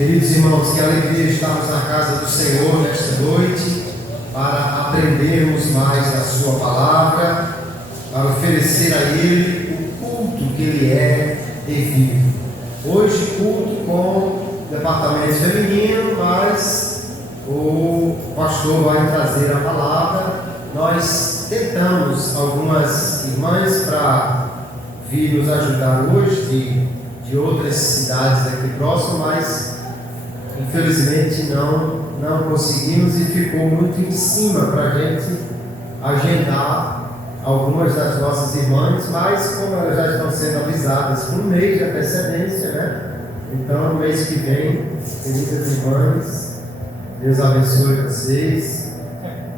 Queridos irmãos, que alegria estarmos na casa do Senhor nesta noite para aprendermos mais da Sua palavra, para oferecer a Ele o culto que Ele é devido. Hoje, culto com departamento feminino, mas o pastor vai trazer a palavra. Nós tentamos algumas irmãs para vir nos ajudar hoje de outras cidades aqui próximo, mas infelizmente não conseguimos e ficou muito em cima para a gente agendar algumas das nossas irmãs, mas como elas já estão sendo avisadas com um mês de antecedência, né? Então, no mês que vem, queridas irmãs, Deus abençoe vocês.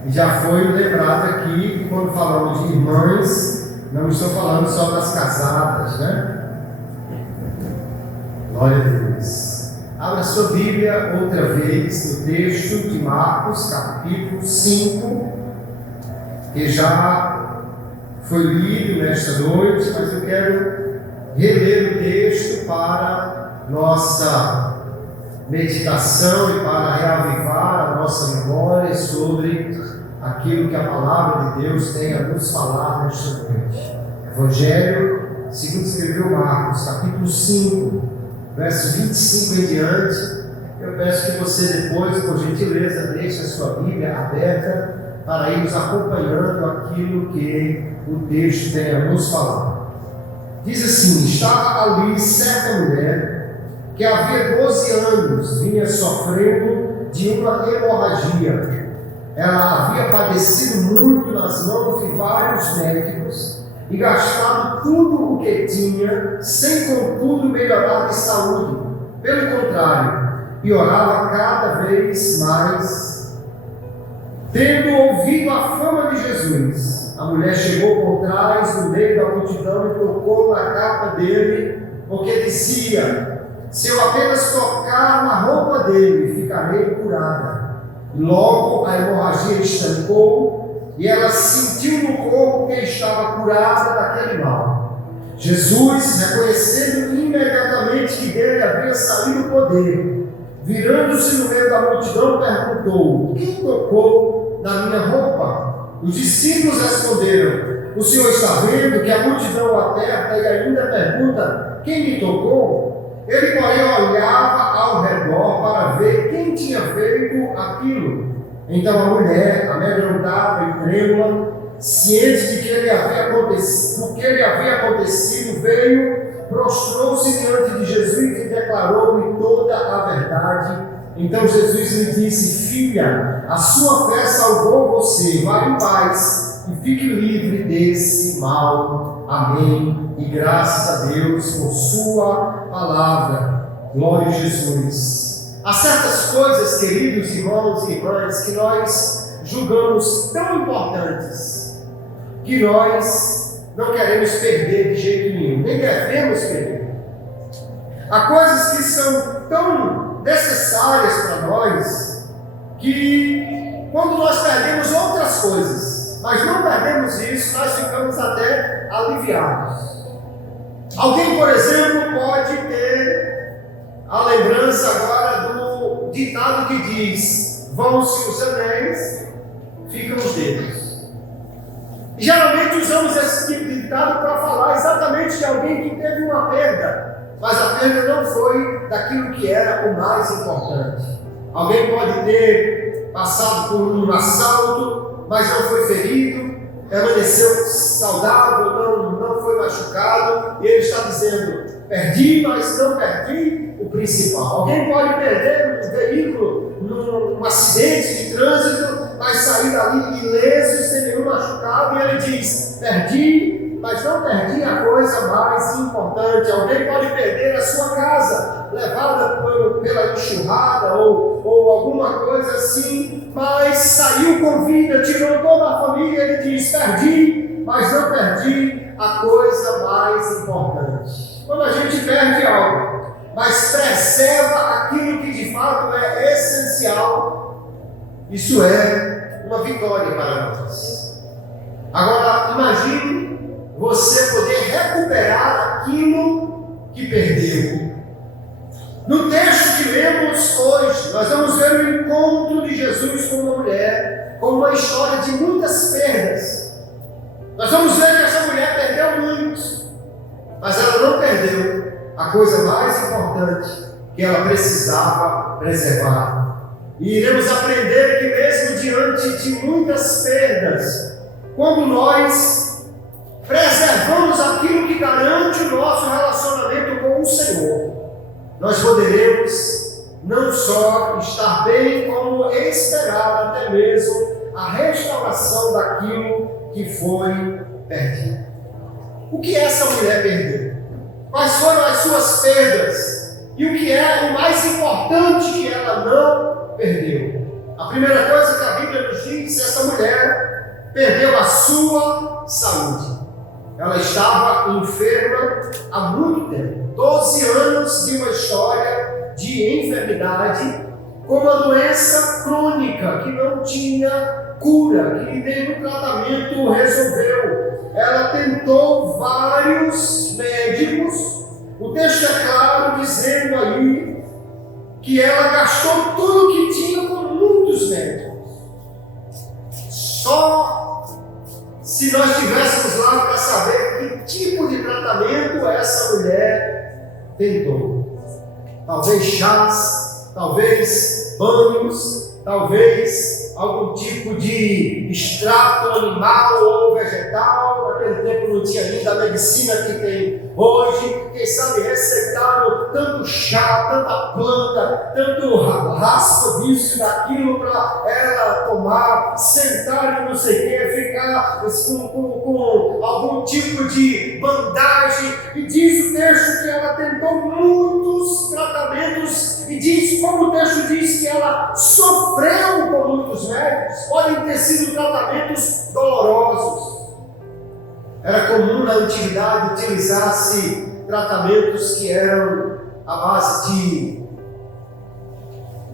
E já foi lembrado aqui que quando falamos de irmãs, não estou falando só das casadas, né? Glória a Deus. Abra sua Bíblia outra vez no texto de Marcos, capítulo 5, que já foi lido nesta noite, mas eu quero reler o texto para nossa meditação e para reavivar a nossa memória sobre aquilo que a palavra de Deus tem a nos falar nesta noite. Evangelho segundo escreveu Marcos, capítulo 5, verso 25 em diante. Eu peço que você depois, por gentileza, deixe a sua Bíblia aberta para irmos acompanhando aquilo que o texto tem a nos falar. Diz assim: estava ali certa mulher que havia 12 anos vinha sofrendo de uma hemorragia. Ela havia padecido muito nas mãos de vários médicos e gastado tudo o que tinha, sem contudo melhorar de saúde. Pelo contrário, piorava cada vez mais. Tendo ouvido a fama de Jesus, a mulher chegou por trás, no meio da multidão, e tocou na capa dele, porque dizia: se eu apenas tocar na roupa dele, ficarei curada. Logo a hemorragia estancou e ela sentiu no corpo que estava curada daquele mal. Jesus, reconhecendo imediatamente que dele havia saído o poder, virando-se no meio da multidão, perguntou: quem tocou na minha roupa? Os discípulos responderam: o Senhor está vendo que a multidão o aperta e ainda pergunta: quem me tocou? Ele, porém, olhava ao redor para ver quem tinha feito aquilo. Então a mulher, amedrontada e trêmula, ciente de que lhe havia acontecido, veio, prostrou-se diante de Jesus e declarou-lhe toda a verdade. Então Jesus lhe disse: filha, a sua fé salvou você, vá em paz e fique livre desse mal. Amém. E graças a Deus por sua palavra. Glória a Jesus. Há certas coisas, queridos irmãos e irmãs, que nós julgamos tão importantes, que nós não queremos perder de jeito nenhum, nem devemos perder. Há coisas que são tão necessárias para nós, que quando nós perdemos outras coisas, mas não perdemos isso, nós ficamos até aliviados. Alguém, por exemplo, pode ter a lembrança agora do ditado que diz: vão-se os anéis, ficam os dedos. E geralmente usamos esse tipo de ditado para falar exatamente de alguém que teve uma perda, mas a perda não foi daquilo que era o mais importante. Alguém pode ter passado por um assalto, mas não foi ferido, permaneceu saudável, não foi machucado, e ele está dizendo: perdi, mas não perdi o principal. Alguém pode perder um veículo num acidente de trânsito, mas sair dali ileso, sem nenhum machucado, e ele diz: perdi, mas não perdi a coisa mais importante. Alguém pode perder a sua casa, levada pela enxurrada ou alguma coisa assim, mas saiu com vida, tirou toda a família. Ele diz: perdi, mas não perdi a coisa mais importante. Quando a gente perde algo, mas preserva aquilo que de fato é essencial, isso é uma vitória para nós. Agora, imagine você poder recuperar aquilo que perdeu. No texto que lemos, veremos hoje, nós vamos ver o encontro de Jesus com uma mulher, com uma história de muitas perdas. Nós vamos ver que essa mulher perdeu muito, mas ela não perdeu a coisa mais importante que ela precisava preservar. E iremos aprender que mesmo diante de muitas perdas, quando nós preservamos aquilo que garante o nosso relacionamento com o Senhor, nós poderemos não só estar bem, como esperar até mesmo a restauração daquilo que foi perdido. O que essa mulher perdeu? Quais foram as suas perdas? E o que é o mais importante que ela não perdeu? A primeira coisa que a Bíblia nos diz, essa mulher perdeu a sua saúde. Ela estava enferma há muito tempo. 12 anos de uma história de enfermidade, com uma doença crônica que não tinha cura, que nenhum tratamento resolveu. Ela tentou vários médicos. O texto é claro dizendo aí que ela gastou tudo o que tinha com muitos médicos. Só se nós estivéssemos lá para saber que tipo de tratamento essa mulher tentou. Talvez chás, talvez banhos, talvez algum tipo de extrato animal ou vegetal. Naquele tempo não tinha ainda a medicina que tem hoje. Quem sabe receitaram tanto chá, tanta planta, tanto raspa disso e daquilo para ela tomar, sentar e não sei o que, ficar com algum tipo de bandagem. E diz o texto que ela tentou muitos tratamentos, e diz, como o texto diz, que ela sofreu com muitos médicos. Podem ter sido tratamentos dolorosos. Era comum na antiguidade utilizar-se tratamentos que eram à base de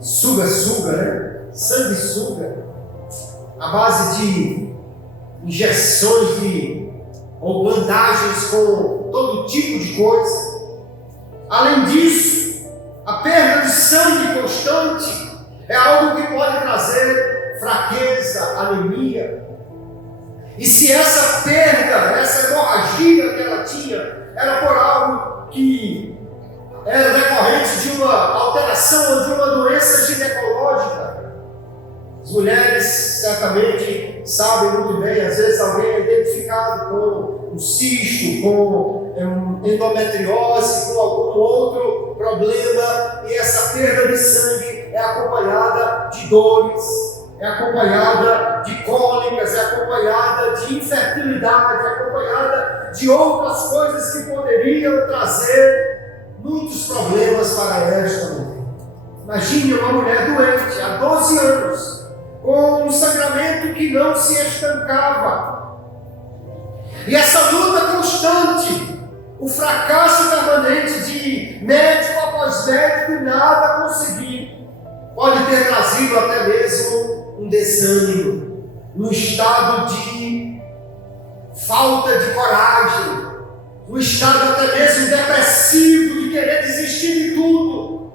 suga-suga, né? Sanguessuga, à base de injeções ou bandagens com todo tipo de coisa. Além disso, a perda de sangue constante é algo que pode trazer fraqueza, anemia. E se essa perda, essa hemorragia que ela tinha, era por algo que era decorrente de uma alteração ou de uma doença ginecológica, as mulheres certamente sabem muito bem, às vezes alguém é identificado com um cisto, com endometriose, com algum outro problema, e essa perda de sangue é acompanhada de dores, é acompanhada de cólicas, é acompanhada de infertilidade, é acompanhada de outras coisas que poderiam trazer muitos problemas para esta mulher. Imagine uma mulher doente há 12 anos, com um sangramento que não se estancava. E essa luta constante, o fracasso permanente de médico após médico e nada conseguir, pode ter trazido até mesmo um desânimo, um estado de falta de coragem, um estado até mesmo depressivo, de querer desistir de tudo.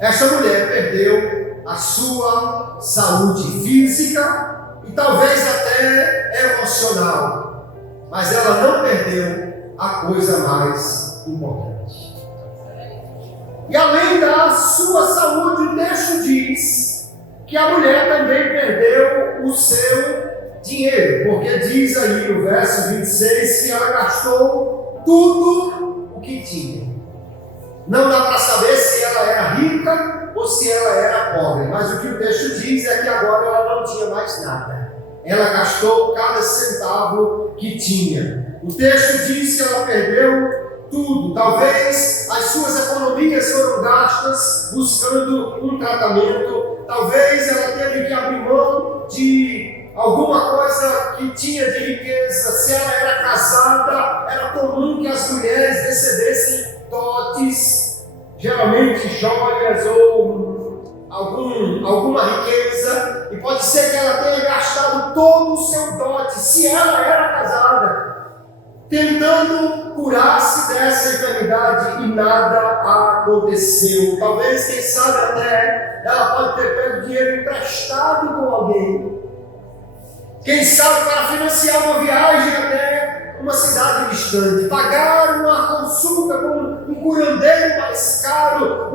Esta mulher perdeu a sua saúde física e talvez até emocional, mas ela não perdeu a coisa mais importante. E além da sua saúde, o texto diz que a mulher também perdeu o seu dinheiro, porque diz aí no verso 26 que ela gastou tudo o que tinha. Não dá para saber se ela era rica ou se ela era pobre, mas o que o texto diz é que agora ela não tinha mais nada. Ela gastou cada centavo que tinha. O texto diz que ela perdeu tudo. Talvez as suas economias foram gastas buscando um tratamento. Talvez ela teve que abrir mão de alguma coisa que tinha de riqueza. Se ela era casada, era comum que as mulheres recebessem dotes, geralmente joias ou alguma riqueza. E pode ser que ela tenha gastado todo o seu dote, se ela era casada. tentando curar-se dessa enfermidade e nada aconteceu. Talvez, quem sabe até, ela pode ter pego dinheiro emprestado com alguém. Quem sabe para financiar uma viagem até uma cidade distante, pagar uma consulta com um curandeiro mais caro,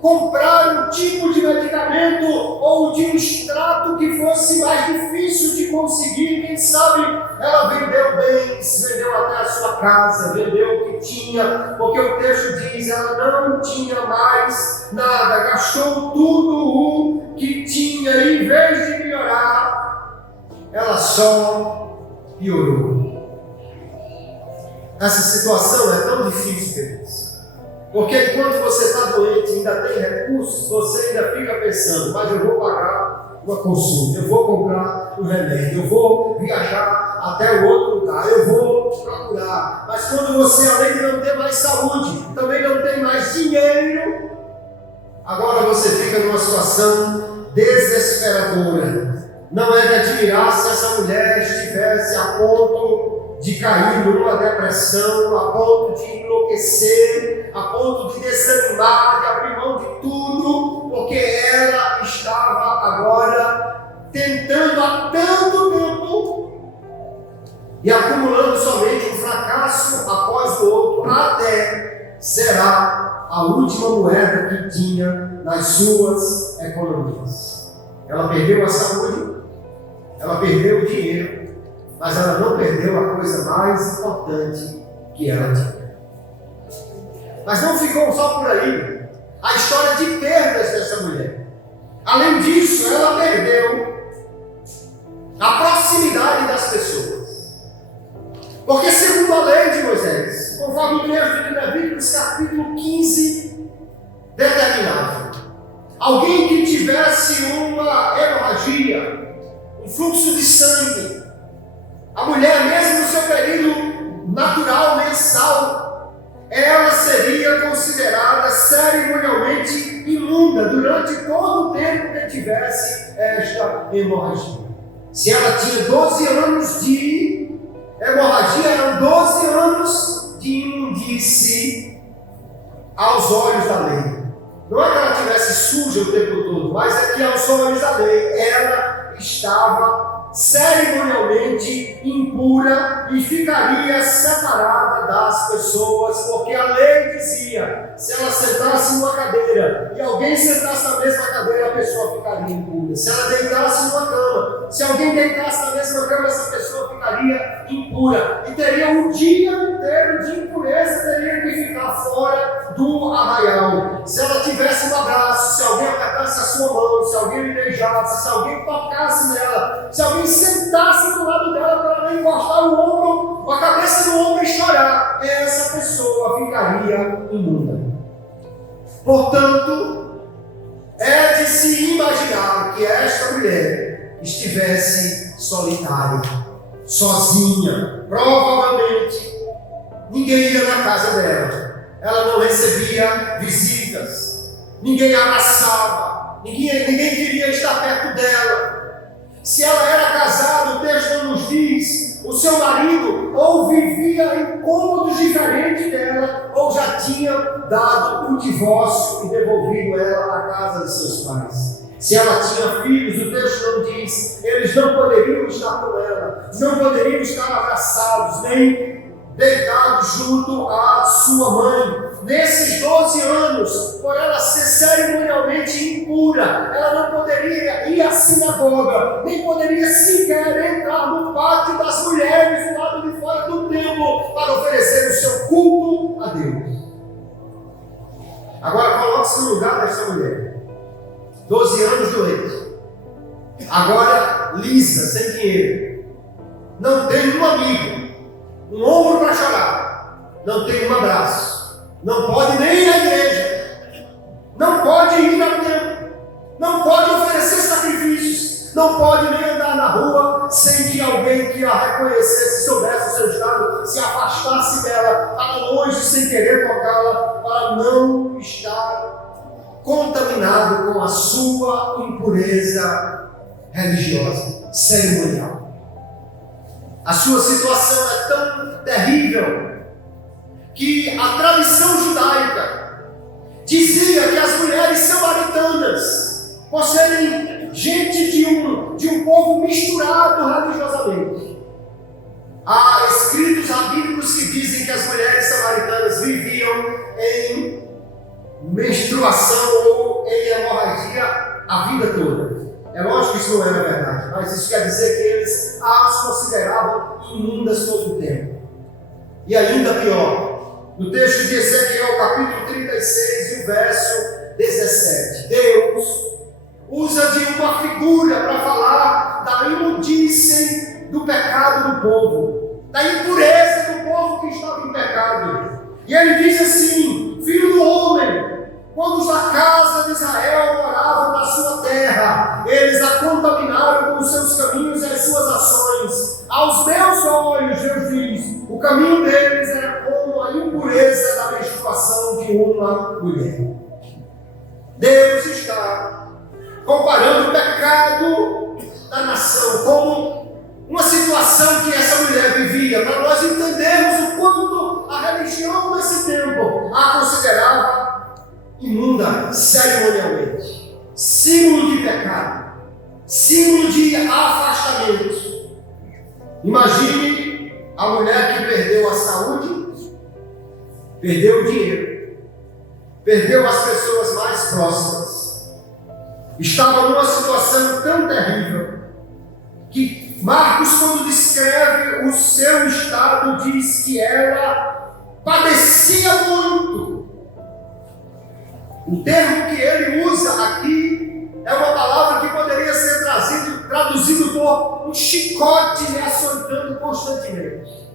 comprar um tipo de medicamento ou de um extrato que fosse mais difícil de conseguir. Quem sabe ela vendeu bens, vendeu até a sua casa, vendeu o que tinha, porque o texto diz, ela não tinha mais nada, gastou tudo o que tinha e em vez de melhorar, ela só piorou. Essa situação é tão difícil, queridos. Porque enquanto você está doente e ainda tem recursos, você ainda fica pensando, mas eu vou pagar uma consulta, eu vou comprar um remédio, eu vou viajar até o outro lugar, eu vou procurar. Mas quando você, além de não ter mais saúde, também não tem mais dinheiro, agora você fica numa situação desesperadora. Não é de admirar se essa mulher estivesse a ponto de cair numa depressão, a ponto de enlouquecer, a ponto de desanimar, de abrir mão de tudo, porque ela estava agora tentando há tanto tempo e acumulando somente um fracasso após o outro, até será a última moeda que tinha nas suas economias. Ela perdeu a saúde, ela perdeu o dinheiro, mas ela não perdeu a coisa mais importante que ela tinha. Mas não ficou só por aí a história de perdas dessa mulher. Além disso, ela perdeu a proximidade das pessoas. Porque segundo a lei de Moisés, conforme o texto de Levíticos capítulo 15 determinava, alguém que tivesse uma hemorragia, um fluxo de sangue, a mulher, mesmo no seu período natural mensal, ela seria considerada cerimonialmente imunda durante todo o tempo que tivesse esta hemorragia. Se ela tinha 12 anos de hemorragia, eram 12 anos de imundície aos olhos da lei. Não é que ela estivesse suja o tempo todo, mas é que aos olhos da lei ela estava cerimonialmente impura e ficaria separada das pessoas, porque a lei dizia, se ela sentasse numa cadeira e alguém sentasse na mesma cadeira, a pessoa ficaria impura. Se ela deitasse numa cama, se alguém deitasse na mesma cama, essa pessoa ficaria impura e teria um dia inteiro de impureza, teria que ficar fora do arraial. Se ela tivesse um abraço, se alguém apertasse a sua mão, se alguém lhe beijasse, se alguém tocasse nela, se alguém sentasse do lado dela para ela encostar o ombro, a cabeça do ombro e chorar, essa pessoa ficaria imunda. Portanto, é de se imaginar que esta mulher estivesse solitária, sozinha. Provavelmente ninguém ia na casa dela, ela não recebia visitas, ninguém a abraçava, ninguém queria estar perto dela. Se ela era casada, o texto não nos diz, o seu marido ou vivia em cômodos diferentes dela, ou já tinha dado o divórcio e devolvido ela à casa de seus pais. Se ela tinha filhos, o texto não diz, eles não poderiam estar com ela, não poderiam estar abraçados, nem deitados junto à sua mãe. Nesses 12 anos, por ela ser cerimonialmente impura, ela não poderia ir à sinagoga, nem poderia sequer entrar no pátio das mulheres do lado de fora do templo para oferecer o seu culto a Deus. Agora coloque-se no lugar dessa mulher. 12 anos doente, agora lisa, sem dinheiro, não tem um amigo, um ombro para chorar, não tem um abraço, não pode nem ir à igreja, não pode ir ao templo, não pode oferecer sacrifícios, não pode nem andar na rua sem que alguém que a reconhecesse, soubesse o seu estado, se afastasse dela, para longe sem querer tocá-la, para não estar contaminado com a sua impureza religiosa, cerimonial. A sua situação é tão terrível que a tradição judaica dizia que as mulheres samaritanas, por serem gente de um povo misturado religiosamente, há escritos rabínicos que dizem que as mulheres samaritanas viviam em menstruação ou em hemorragia a vida toda. É lógico que isso não era verdade, mas isso quer dizer que eles as consideravam imundas todo o tempo. E ainda pior, no texto de Ezequiel, capítulo 36, e o verso 17, Deus usa de uma figura para falar da imundície do pecado do povo, da impureza do povo que estava em pecado. E ele diz assim: filho do homem, quando os da casa de Israel moravam na sua terra, eles a contaminaram com os seus caminhos e as suas ações. Aos meus olhos, Deus diz, o caminho deles era como a impureza da menstruação de uma mulher. Deus está comparando o pecado da nação como uma situação que essa mulher vivia, para nós entendermos o quanto a religião desse tempo a considerava imunda cerimonialmente, símbolo de pecado, símbolo de afastamento. Imagine a mulher que perdeu a saúde, perdeu o dinheiro, perdeu as pessoas mais próximas, estava numa situação tão terrível que Marcos, quando descreve o seu estado, diz que ela padecia muito. O termo que ele usa aqui é uma palavra que poderia ser traduzido por um chicote lhe açoitando constantemente.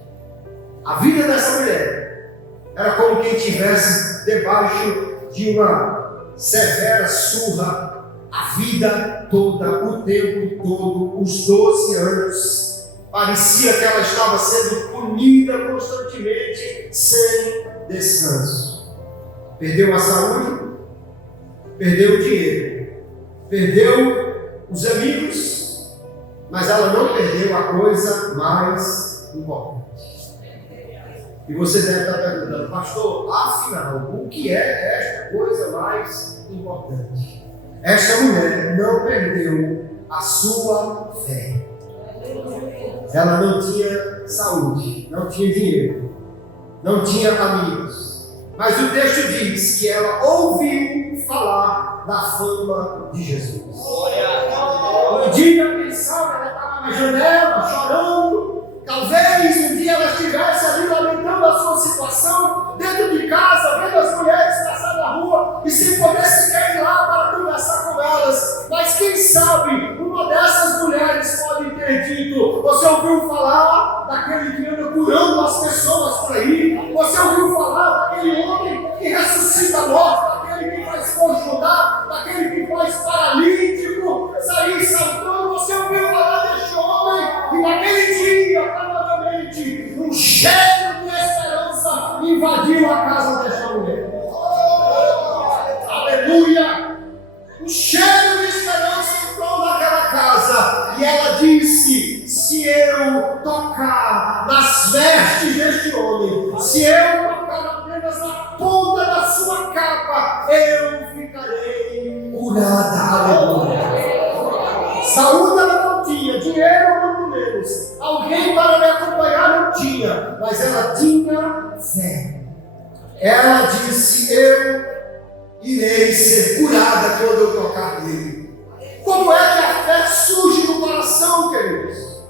A vida dessa mulher era como quem estivesse debaixo de uma severa surra a vida toda, o tempo todo, os 12 anos. Parecia que ela estava sendo punida constantemente, sem descanso. Perdeu a saúde, perdeu o dinheiro, perdeu os amigos, mas ela não perdeu a coisa mais importante. E você deve estar perguntando: pastor, afinal, o que é esta coisa mais importante? Esta mulher não perdeu a sua fé. Ela não tinha saúde, não tinha dinheiro, não tinha amigos. Mas o texto diz que ela ouviu falar da fama de Jesus. Um dia, quem sabe, ela estava na janela, chorando. Talvez um dia ela estivesse ali lamentando a sua situação, dentro de casa, vendo as mulheres passar na rua e se pudesse cair lá para conversar com elas. Mas quem sabe, uma dessas mulheres pode ter dito: você ouviu falar daquele que anda curando as pessoas por aí? Você ouviu falar daquele homem que ressuscita mortos, daquele que faz conjugar, daquele que faz paralítico sair saltando? Você ouviu falar deste homem? E naquele dia, provavelmente, um cheiro de esperança invadiu a casa desta mulher. Aleluia! Um cheiro de esperança entrou naquela casa. E ela disse: se eu tocar nas vestes deste homem, se eu tocar apenas na ponta da sua capa, eu ficarei curada. Aleluia! Saúde ela não tinha, dinheiro muito menos, alguém para me acompanhar não tinha, mas ela tinha fé. Ela disse: eu irei ser curada quando eu tocar nele. Como é que a fé surge no coração, queridos?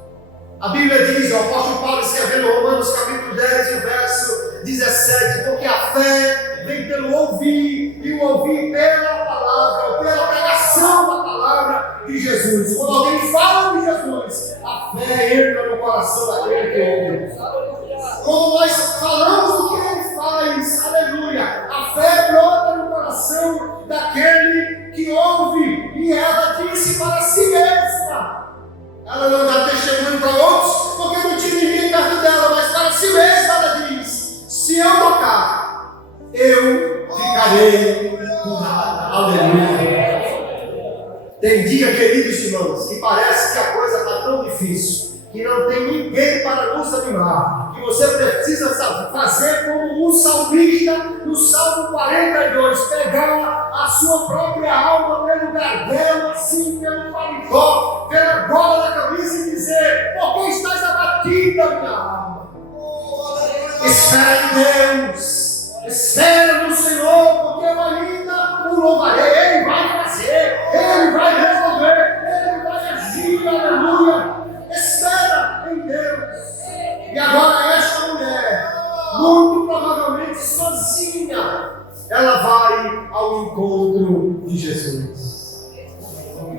A Bíblia diz, o apóstolo Paulo escrevendo Romanos capítulo 10, o verso 17, porque a fé vem pelo ouvir, e o ouvir pela palavra, pela pregação da palavra de Jesus. Quando alguém fala de Jesus, a fé entra no coração daquele que ouve. Quando nós falamos do que ele faz, aleluia, a fé brota no coração daquele que ouve. E ela disse para si mesma, ela não dá testemunho para outros, porque não tinha ninguém perto dela, mas para si mesma ela diz: se eu tocar, eu ficarei curada. Aleluia. Tem dia, queridos irmãos, que parece que a coisa está tão difícil, que não tem ninguém para nos animar, que você precisa fazer como um salmista no Salmo 42, pegar a sua própria alma pelo gargalo, assim, pelo paletó, pela gola da camisa e dizer: por que estás abatida, minha alma? Espera em Deus, espera no Senhor, porque eu ainda o louvarei. Ele vai fazer, Ele vai resolver, Ele vai agir, aleluia. Espera em Deus. E agora esta mulher, muito provavelmente sozinha, ela vai ao encontro de Jesus.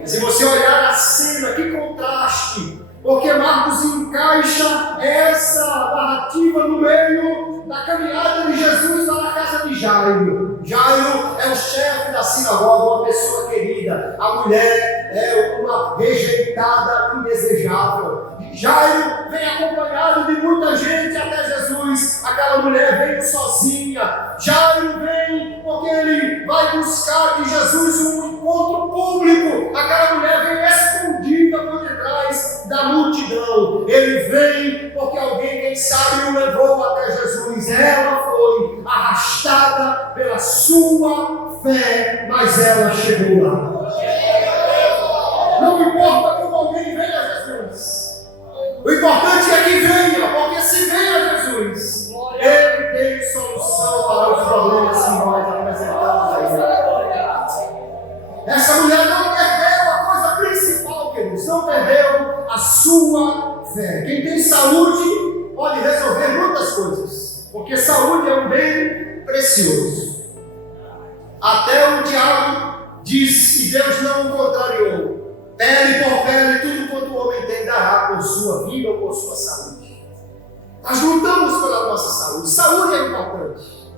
Se você olhar a cena, que contraste, porque Marcos encaixa essa narrativa no meio da caminhada de Jesus para a casa de Jairo. Jairo é o chefe da sinagoga, uma pessoa querida. A mulher é uma rejeitada indesejável. Jairo vem acompanhado de muita gente até Jesus. Aquela mulher veio sozinha. Jairo vem porque ele vai buscar de Jesus um encontro público. Aquela mulher veio escondida por detrás da multidão. Ele vem porque alguém, quem sabe, o levou até Jesus. Ela foi arrastada pela sua fé, mas ela chegou lá. Não importa como alguém venha a Jesus. O importante é que venha, porque se vem a Jesus, Ele tem solução para os problemas que nós apresentamos a Ele. Essa mulher não perdeu a coisa principal, queridos, não perdeu a sua fé. Quem tem saúde pode resolver muitas coisas, porque saúde é um bem precioso. Até o diabo disse, e Deus não o contrariou: pele por pele, tudo quanto o homem tem dará por sua vida ou por sua saúde. Nós lutamos pela nossa saúde. Saúde é importante,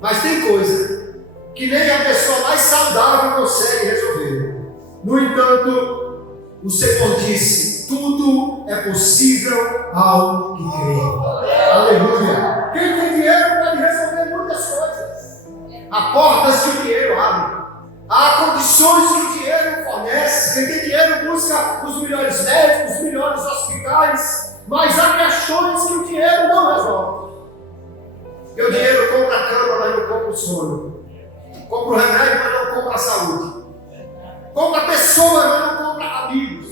mas tem coisa que nem a pessoa mais saudável consegue resolver. No entanto, o Senhor disse: tudo é possível ao que crê. Aleluia! Quem tem dinheiro pode resolver muitas coisas. Há portas que o dinheiro abre. Há condições que o dinheiro fornece. Quem tem dinheiro busca os melhores médicos, os melhores hospitais, mas há questões que o dinheiro não resolve. Porque o dinheiro compra a cama, mas não compra o sono. Compra o remédio, mas não compra a saúde. Compra pessoas, mas não compra amigos.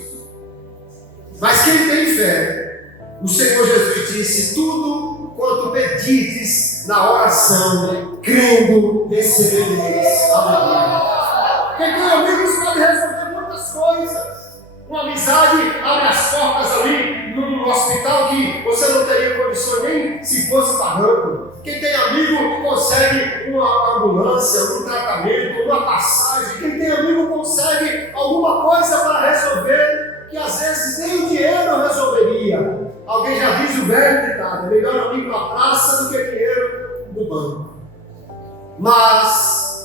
Mas quem tem fé, o Senhor Jesus disse: tudo quanto pedides na oração, crendo, recebereis. Aleluia. Quem tem amigos pode resolver muitas coisas. Uma amizade abre as portas ali no hospital que você não teria condições nem se fosse pagando. Quem tem amigo consegue uma ambulância, um tratamento, uma passagem. Quem tem amigo consegue alguma coisa para resolver que às vezes nem o dinheiro resolveria. Alguém já diz o velho ditado: é melhor amigo na praça do que dinheiro no banco. Mas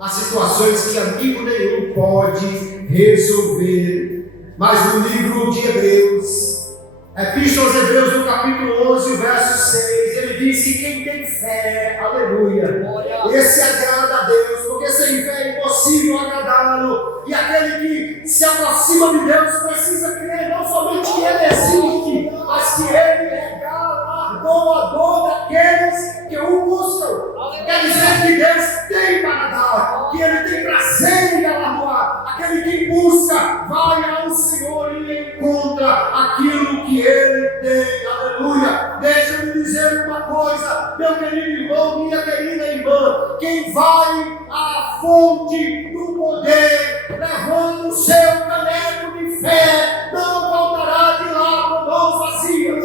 há situações que amigo nenhum pode resolver. Mas no livro de Hebreus, Epístola aos Hebreus, no capítulo 11, verso 6, ele diz que quem tem fé, aleluia, esse agrada a Deus, porque sem fé é impossível agradá-lo. E aquele que se aproxima de Deus precisa crer não somente que Ele existe, mas que Ele é galardoador daqueles que o buscam. Quer dizer que Deus tem para dar, que Ele tem prazer em galardoar. Aquele que busca vai ao Senhor e encontra aquilo que Ele tem. Aleluia! Deixa-me dizer uma coisa, meu querido irmão, minha querida irmã: quem vai à fonte do poder, levando o seu caneco de fé, não voltará de lá com mãos vazias.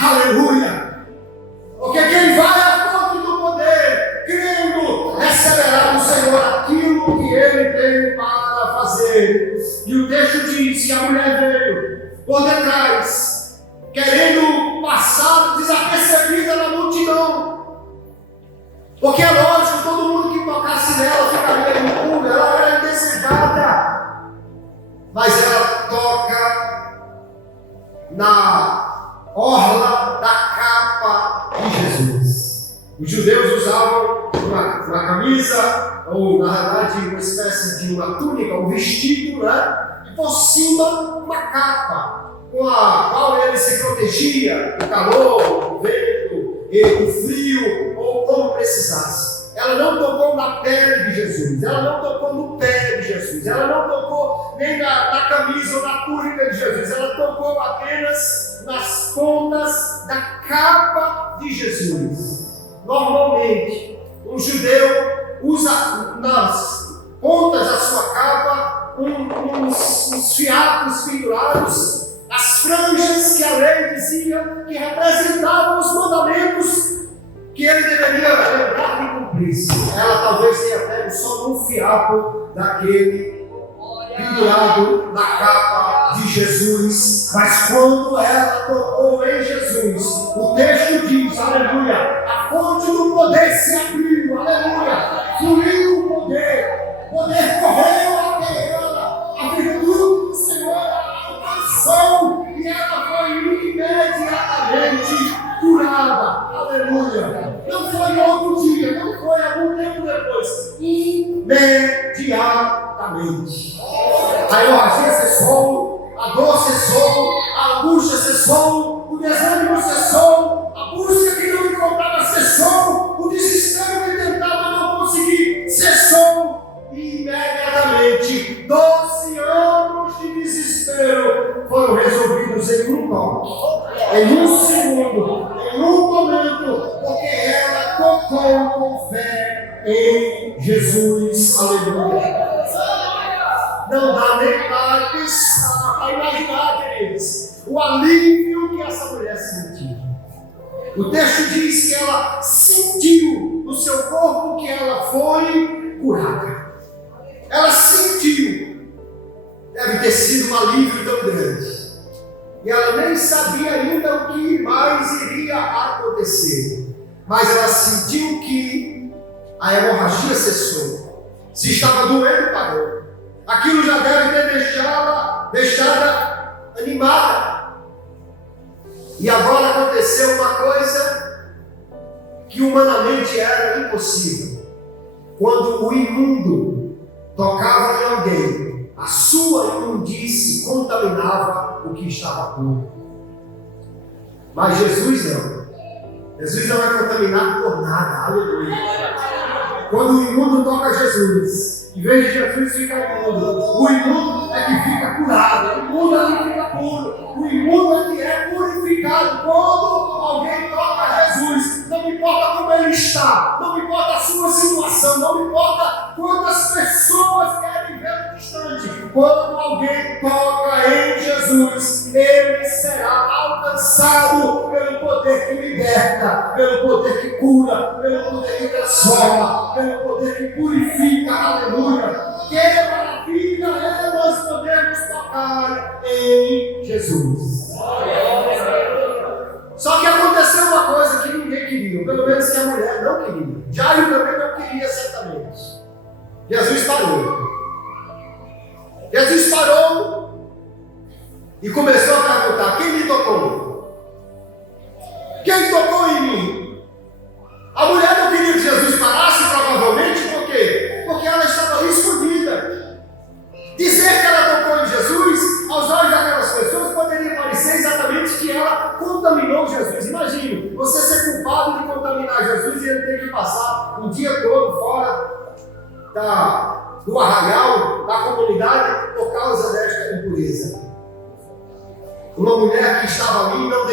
Aleluia! Porque quem vai à fonte do poder, crendo, receberá do Senhor aquilo que Ele tem para fazer. E o texto diz que a mulher veio por detrás, querendo passar desapercebida na multidão. Porque é lógico, todo mundo que tocasse nela ficaria impura, ela era indesejada. Mas ela toca na orla da capa de Jesus. Os judeus usavam uma camisa, ou na verdade uma espécie de uma túnica, um vestido, né? e por cima uma capa com a qual ele se protegia do calor, do vento, do frio ou como precisasse. Ela não tocou na pele de Jesus, ela não tocou no pé de Jesus, ela não tocou nem na camisa ou na túnica de Jesus, ela tocou apenas nas pontas da capa de Jesus. Normalmente, um judeu usa nas pontas da sua capa uns fiapos pendurados, as franjas que a lei dizia que representavam os mandamentos que ele deveria lembrar e cumprir. Ela talvez tenha pego só um fiapo daquele pendurado na capa de Jesus, mas quando ela tocou em Jesus, o texto diz, aleluia, a fonte do poder se abriu, aleluia, fluiu o poder correu até ela, a virtude do Senhor alcançou e ela foi imediatamente curada, aleluia. Não foi outro dia, não foi algum tempo depois, imediatamente. A hemorragia cessou, a dor cessou, a angústia cessou, o desânimo cessou, a busca que não encontrava cessou, o desespero que tentava não conseguir cessou imediatamente. 12 anos de desespero foram resolvidos em um toque, em um segundo, em um momento, porque ela tocou com fé em Jesus, aleluia. Não dá nem para pensar, para imaginar, queridos, o alívio que essa mulher sentiu. O texto diz que ela sentiu no seu corpo que ela foi curada. Ela sentiu. Deve ter sido um alívio tão grande. E ela nem sabia ainda o que mais iria acontecer. Mas ela sentiu que a hemorragia cessou. Se estava doendo, parou. Aquilo já deve ter deixado animada. E agora aconteceu uma coisa que humanamente era impossível. Quando o imundo tocava em alguém, a sua imundície contaminava o que estava puro. Mas Jesus não. Jesus não é contaminado por nada. Aleluia. Quando o imundo toca Jesus, em vez de Jesus ficar imundo, o imundo é que fica curado, o imundo é que fica puro, o imundo é que é purificado. Quando alguém toca Jesus, não importa como ele está, não importa a sua situação, não importa quantas pessoas querem vê-lo distante, quando alguém toca em Jesus, ele será alcançado pelo poder que liberta, pelo poder que cura, pelo poder que transforma, pelo poder que purifica. Aleluia. Que maravilha é nós podemos tocar em Jesus. Só que aconteceu uma coisa que ninguém queria, pelo menos que a mulher não queria. Jairo também não queria, certamente. Jesus parou. Jesus parou e começou a perguntar: quem me tocou? Quem tocou em mim? A mulher não queria que Jesus parasse, provavelmente, por quê? Porque ela estava ali escondida. Dizer que ela tocou em Jesus, aos olhos daquelas pessoas, poderia parecer exatamente que ela contaminou Jesus. Imagine, você ser culpado de contaminar Jesus e ele ter que passar um dia todo fora do arraial, da comunidade, por causa desta impureza. Uma mulher que estava ali não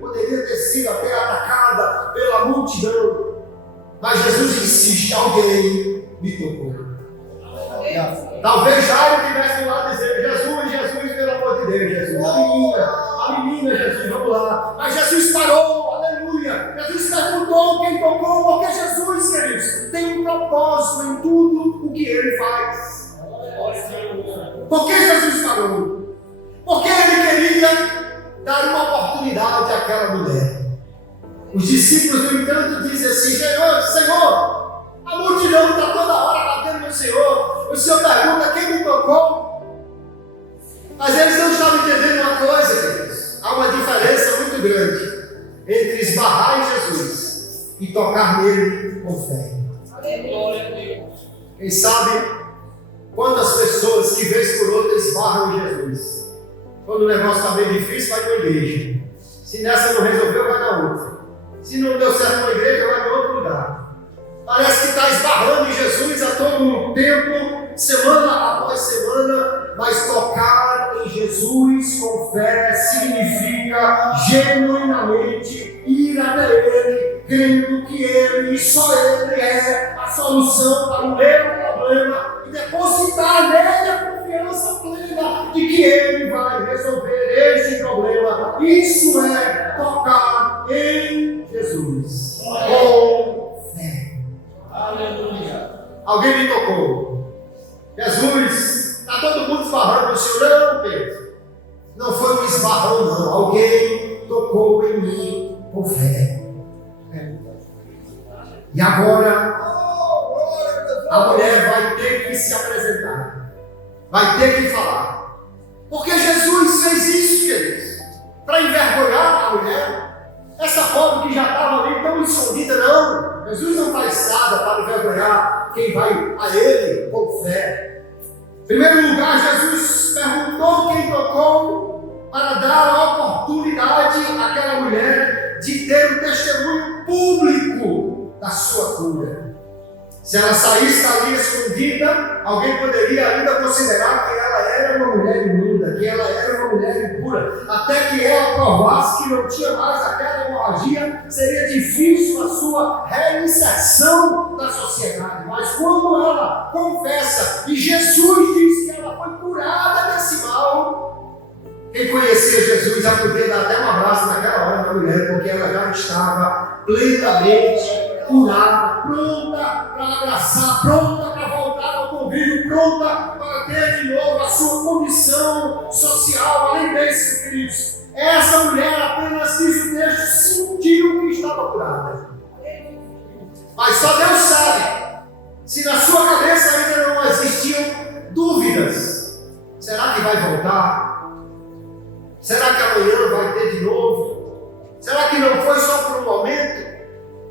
poderia ter sido até atacada pela multidão. Mas Jesus insiste: alguém me tocou. Talvez Jairo estivesse lá dizendo: Jesus, pelo amor de Deus, Jesus, a menina, Jesus, vamos lá. Mas Jesus parou, aleluia. Jesus perguntou quem tocou, porque Jesus, queridos, tem um propósito em tudo o que ele faz. Por que Jesus parou? Porque ele queria dar uma oportunidade àquela mulher. Os discípulos, no entanto, dizem assim: Senhor, a multidão está toda hora batendo no Senhor. O Senhor pergunta quem me tocou. Mas eles não estavam entendendo uma coisa, queridos. Há uma diferença muito grande entre esbarrar em Jesus e tocar nele com fé. Quem sabe, Quantas pessoas que vez por outra esbarram em Jesus. Quando o negócio está bem difícil, vai para a igreja. Se nessa não resolveu, vai na outra. Se não deu certo na igreja, vai para outro lugar. Parece que está esbarrando em Jesus a todo tempo, semana após semana, mas tocar em Jesus com fé significa genuinamente ir até Ele, crendo que Ele e só Ele é a solução para o meu problema e depositar nele a confiança plena de que Ele vai resolver este problema. Isso é tocar em Jesus com fé. Aleluia. Alguém me tocou. Jesus, está todo mundo esbarrando no Senhor, não, Pedro. Não foi um esbarrão, não. Alguém tocou em mim com fé. E agora, a mulher vai ter que se apresentar. Vai ter que falar. Porque Jesus fez isso, queridos. Para envergonhar a mulher. Essa pobre que já estava ali tão escondida, não. Jesus não faz nada para envergonhar quem vai a Ele com fé. Em primeiro lugar, Jesus perguntou quem tocou para dar a oportunidade àquela mulher de ter um testemunho público da sua cura. Se ela saísse dali escondida, alguém poderia ainda considerar que ela era uma mulher imunda, que ela era uma mulher impura. Até que ela provasse que não tinha mais aquela hemorragia, seria difícil a sua reinserção na sociedade. Mas quando ela confessa, e Jesus diz que ela foi curada desse mal, quem conhecia Jesus já podia dar até um abraço naquela hora da mulher, porque ela já estava plenamente curada, pronta para abraçar, pronta para voltar ao convívio, pronta para ter de novo a sua condição social. Além disso, queridos, essa mulher apenas diz o texto, sentiu que estava curada. Mas só Deus sabe se na sua cabeça ainda não existiam dúvidas. Será que vai voltar? Será que amanhã vai ter de novo? Será que não foi só por um momento?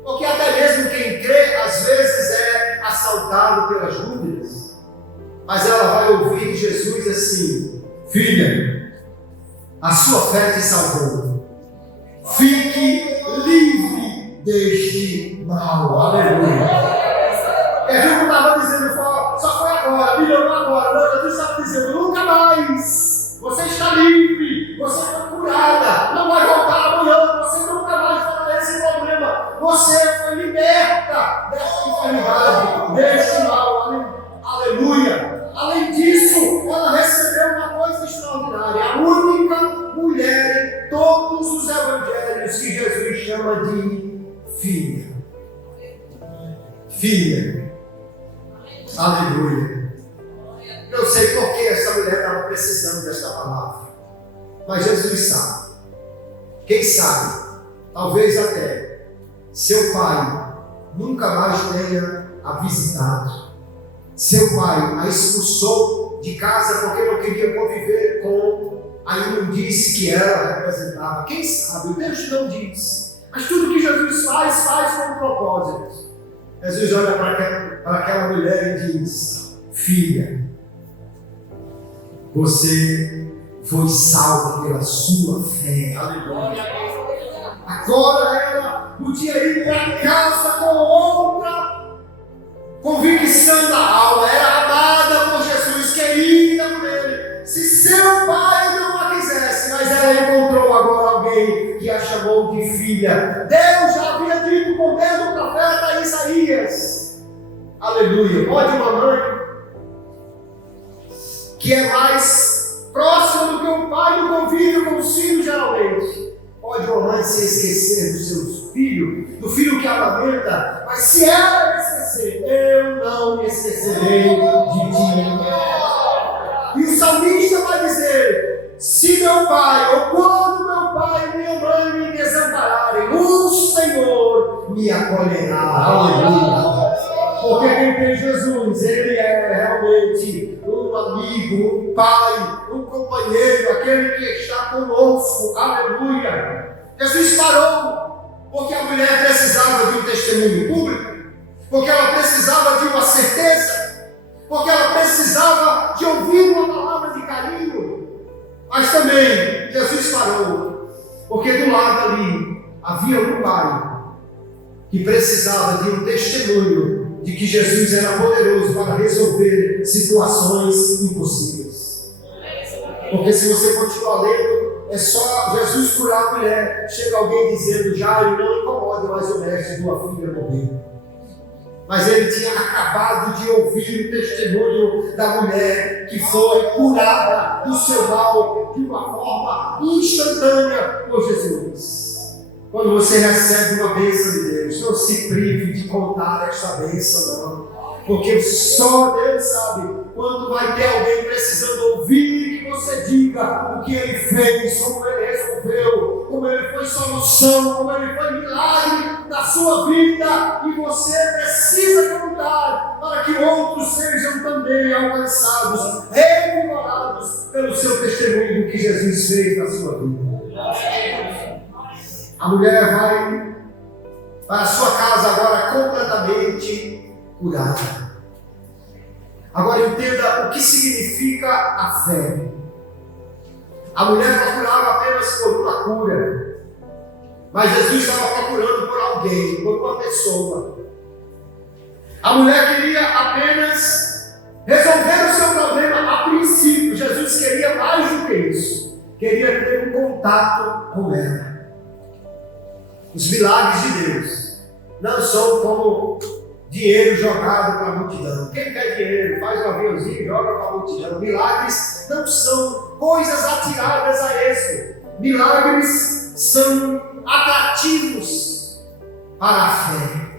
Porque até mesmo quem crê, às vezes é assaltado pelas dúvidas. Mas ela vai ouvir Jesus assim: filha, a sua fé te salvou. Fique livre deste mal. Aleluia. É viu que eu estava dizendo, só foi agora, melhorou agora. Não, Jesus estava dizendo, nunca mais. Você está livre, você foi curada, não vai voltar amanhã, você nunca mais vai ter esse problema. Você foi liberta dessa enfermidade, deste mal. Aleluia. Além disso, ela recebeu uma coisa extraordinária. A única mulher em todos os evangelhos que Jesus chama de filha. Filha. Aleluia. Eu sei por que essa mulher estava precisando desta palavra. Mas Jesus sabe. Quem sabe, talvez até seu pai nunca mais tenha a visitado. Seu pai a expulsou de casa porque não queria conviver com a imundície que ela representava. Quem sabe? O texto não diz. Mas tudo que Jesus faz com propósito. Jesus olha para aquela mulher e diz: filha, você foi salva pela sua fé. Aleluia. Agora ela podia ir para casa com outra convicção da alma. Era amada por Jesus, querida por Ele. Se seu pai não a quisesse, mas ela encontrou agora alguém que a chamou de filha. Deus já havia dito por meio do profeta Isaías. Aleluia. Pode uma mãe que é mais próxima do que o pai no convívio com os filhos, geralmente. Pode uma mãe se esquecer dos seus filhos, do filho que amamenta, mas se ela esquecer, eu não me esquecerei de ti. E o salmista vai dizer: se meu pai, ou quando meu pai e minha mãe me desampararem, o Senhor me acolherá. Aleluia. Porque quem tem Jesus, Ele é realmente um amigo, um pai, um companheiro, aquele que está conosco. Aleluia. Jesus parou, porque a mulher precisava de um testemunho público, porque ela precisava de uma certeza, porque ela precisava de ouvir uma palavra de carinho. Mas também Jesus parou, porque do lado ali havia um pai que precisava de um testemunho de que Jesus era poderoso para resolver situações impossíveis. Porque se você continuar lendo, é só Jesus curar a mulher, chega alguém dizendo: Jairo, não incomode mais o mestre, tua filha morreu. Mas ele tinha acabado de ouvir o testemunho da mulher que foi curada do seu mal de uma forma instantânea por Jesus. Quando você recebe uma bênção de Deus, não se prive de contar esta bênção, não. Porque só Deus sabe quando vai ter alguém precisando ouvir que você diga o que Ele fez, como Ele resolveu, como Ele foi solução, como Ele foi milagre na sua vida. E você precisa contar para que outros sejam também alcançados, revigorados pelo seu testemunho do que Jesus fez na sua vida. A mulher vai para a sua casa agora completamente curada. Agora entenda o que significa a fé. A mulher procurava apenas por uma cura, mas Jesus estava procurando por alguém, por uma pessoa. A mulher queria apenas resolver o seu problema a princípio. Jesus queria mais do que isso. Queria ter um contato com ela. Os milagres de Deus não são como dinheiro jogado para a multidão. Quem quer dinheiro, faz um aviãozinho e joga para a multidão. Milagres não são coisas atiradas a esmo. Milagres são atrativos para a fé.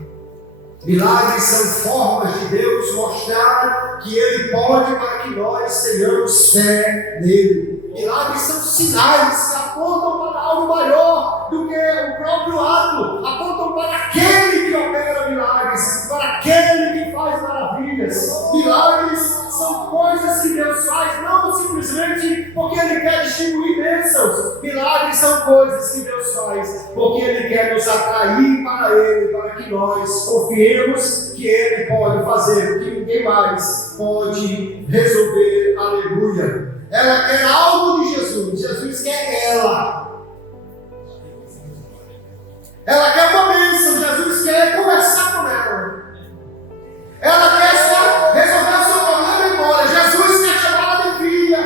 Milagres são formas de Deus mostrar que Ele pode para que nós tenhamos fé nele. Milagres são sinais que apontam para algo maior do que o próprio ato, apontam para aquele que opera milagres, para aquele que faz maravilhas. Milagres são coisas que Deus faz, não simplesmente porque Ele quer distribuir bênçãos. Milagres são coisas que Deus faz porque Ele quer nos atrair para Ele, para que nós confiemos que Ele pode fazer o que ninguém mais pode resolver. Aleluia! Ela quer algo de Jesus, Jesus quer ela. Ela quer uma bênção, Jesus quer conversar com ela. Ela quer só resolver o seu problema e ir embora. Jesus quer chamá-la de filha.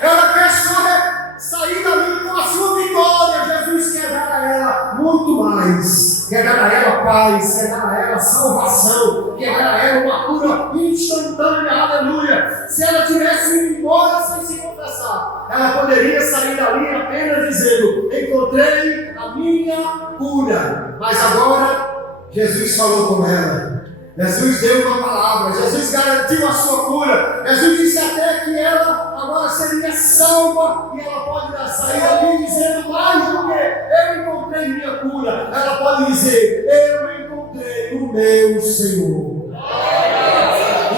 Ela quer só sair dali com a sua vitória. Jesus quer dar a ela muito mais. Quer dar a ela paz, quer dar a ela salvação, quer dar a ela uma cura instantânea. Aleluia! Se ela tivesse ido embora sem se confessar, ela poderia sair dali apenas dizendo: encontrei a minha cura. Mas agora Jesus falou com ela. Jesus deu uma palavra, Jesus garantiu a sua cura. Jesus disse até que ela agora seria salva e ela pode sair dali dizendo mais do que eu encontrei minha cura. Ela pode dizer: eu encontrei o meu Senhor.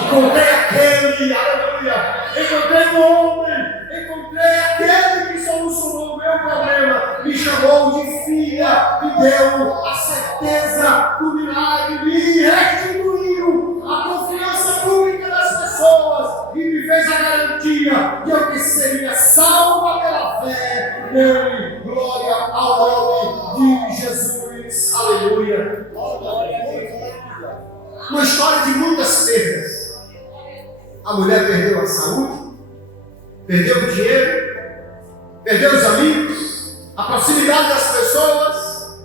Encontrei aquele, aleluia, encontrei o homem, encontrei aquele que solucionou o meu problema, me chamou de filha, me deu a certeza do milagre, me restituiu a confiança pública das pessoas e me fez a garantia de eu que seria salva pela fé nele. Glória ao nome de Jesus, aleluia. Uma história de muitas perdas. A mulher perdeu a saúde, perdeu o dinheiro, perdeu os amigos, a proximidade das pessoas,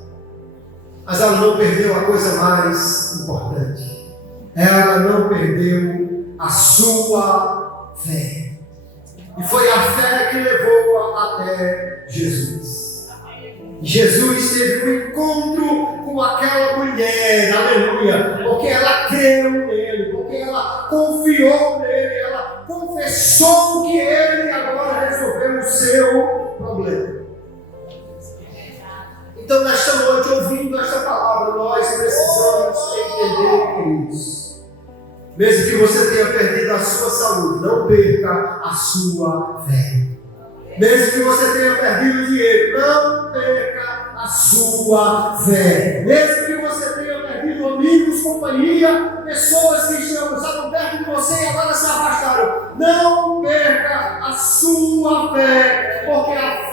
mas ela não perdeu a coisa mais importante. Ela não perdeu a sua fé. E foi a fé que levou-a até Jesus. Jesus teve um encontro com aquela mulher, aleluia, porque ela creu nele, porque ela confiou nele, ela confessou que ele agora resolveu o seu problema. Então, nesta noite, ouvindo esta palavra, nós precisamos entender, queridos, mesmo que você tenha perdido a sua saúde, não perca a sua fé. Mesmo que você tenha perdido o dinheiro, não perca a sua fé. Mesmo que você tenha perdido amigos, companhia, pessoas que estavam perto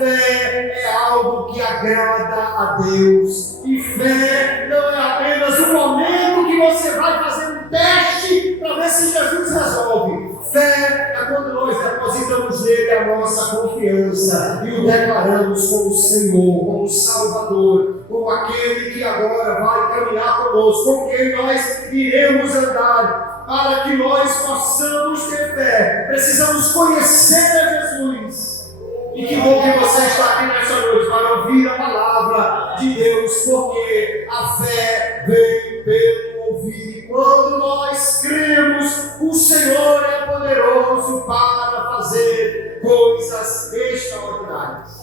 fé é algo que agrada a Deus. E fé não é apenas um momento que você vai fazer um teste para ver se Jesus resolve. Fé é quando nós depositamos nele a nossa confiança e o declaramos como Senhor, como Salvador, como aquele que agora vai caminhar conosco, com quem nós iremos andar. Para que nós possamos ter fé, precisamos conhecer a Jesus. E que bom que você está aqui nessa noite para ouvir a palavra de Deus, porque a fé vem pelo ouvir. E quando nós cremos, o Senhor é poderoso para fazer coisas extraordinárias.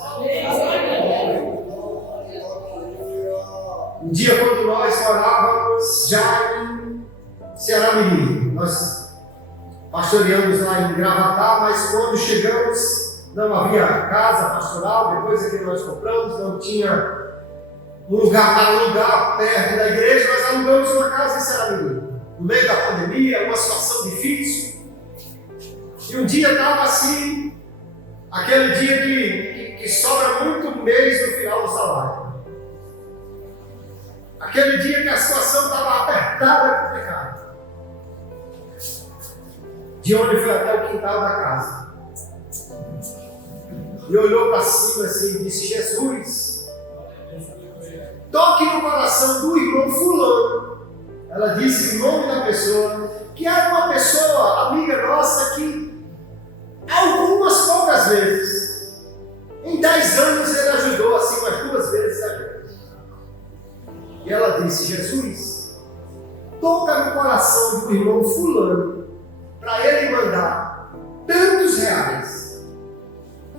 Um dia, quando nós morávamos já em Ceará-Mirim, nós pastoreamos lá em Gravatá, mas quando chegamos não havia casa pastoral. Depois é que nós compramos, não tinha um lugar para alugar perto da igreja. Nós alugamos uma casa em Ceará-Mirim, no meio da pandemia, uma situação difícil. E um dia estava assim, aquele dia que sobra muito mês no final do salário. Aquele dia que a situação estava apertada e complicada. Dione foi até o quintal da casa e olhou para cima assim e disse: Jesus, toque no coração do irmão fulano. Ela disse o nome da pessoa, que era uma pessoa amiga nossa que algumas poucas vezes, em 10 anos ele ajudou assim umas 2 vezes a gente. E ela disse: Jesus, toca no coração do irmão fulano, para ele mandar tantos reais.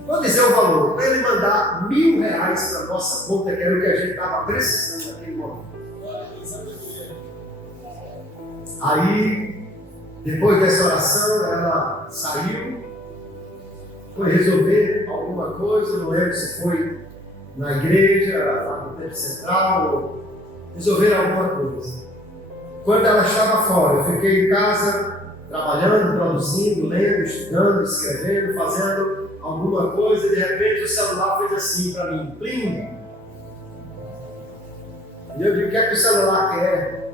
Vou dizer o valor, para ele mandar R$1.000 para a nossa conta, que era o que a gente estava precisando naquele momento. Aí, depois dessa oração, ela saiu, foi resolver alguma coisa, não lembro se foi na igreja, no tempo central, ou resolver alguma coisa. Quando ela estava fora, eu fiquei em casa, trabalhando, produzindo, lendo, estudando, escrevendo, fazendo alguma coisa, e de repente o celular fez assim para mim, plim. E eu digo: o que é que o celular quer?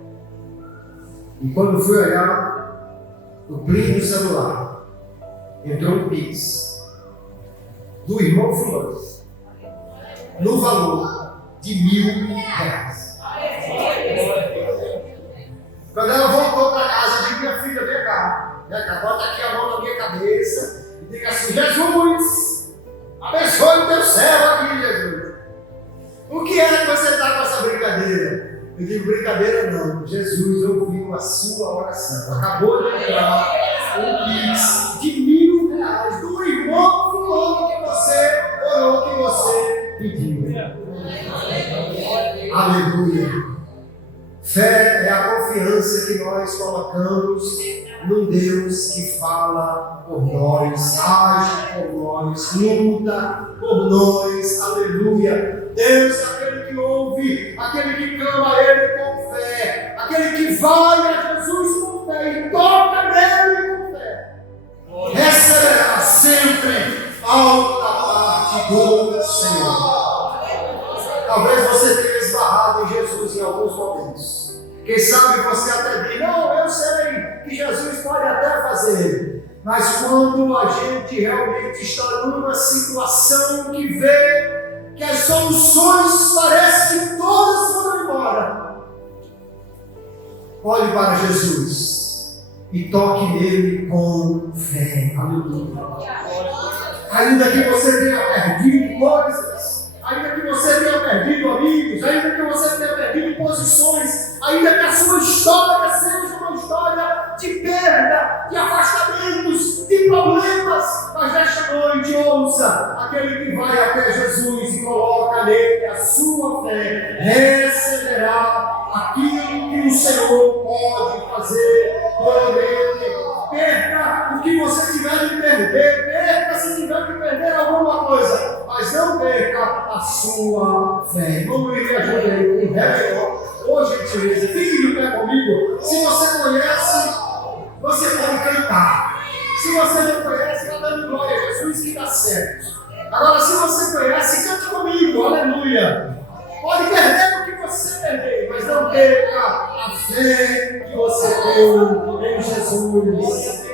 E quando fui olhar o plim do celular, entrou um Pix do irmão fulano, no valor de R$1.000. Quando ela voltou para casa, eu digo: minha filha, vem cá, bota aqui a mão na minha cabeça e diga assim: Jesus, abençoe o teu céu aqui, Jesus. O que é que você está com essa brincadeira? Eu digo: brincadeira não, Jesus ouviu a sua oração. Acabou de entrar um Pix de R$1.000 do irmão fulano que você orou, que você pediu. Aleluia. Fé é a confiança que nós colocamos num Deus que fala por nós, age por nós, luta por nós. Aleluia. Deus é aquele que ouve, aquele que clama a Ele com fé, aquele que vai a Jesus com fé e toca nele com fé. Receberá sempre algo da parte do Senhor. Talvez você tenha esbarrado em Jesus em alguns momentos. Quem sabe você até diz: não, eu sei que Jesus pode até fazer. Mas quando a gente realmente está numa situação que vê que as soluções parecem que todas foram embora, olhe para Jesus e toque nele com fé. Aleluia. Ainda que você tenha perdido coisas, ainda que você tenha perdido amigos, ainda que você tenha perdido posições, ainda que a sua história seja uma história de perda, de afastamentos, de problemas, mas nesta noite ouça: aquele que vai até Jesus e coloca nele a sua fé, receberá aquilo que o Senhor pode fazer por ele. Perca o que você tiver de perder, perca se tiver que perder alguma coisa, mas não perca a sua fé. Vamos me ajudar aí com ré menor. Ô gentileza, fique de pé comigo. Se você conhece, você pode cantar. Se você não conhece, vai dando glória a Jesus que dá certo. Agora, se você conhece, cante comigo, aleluia. Pode perder o que você perder, mas não perca a fé que você tem em Jesus.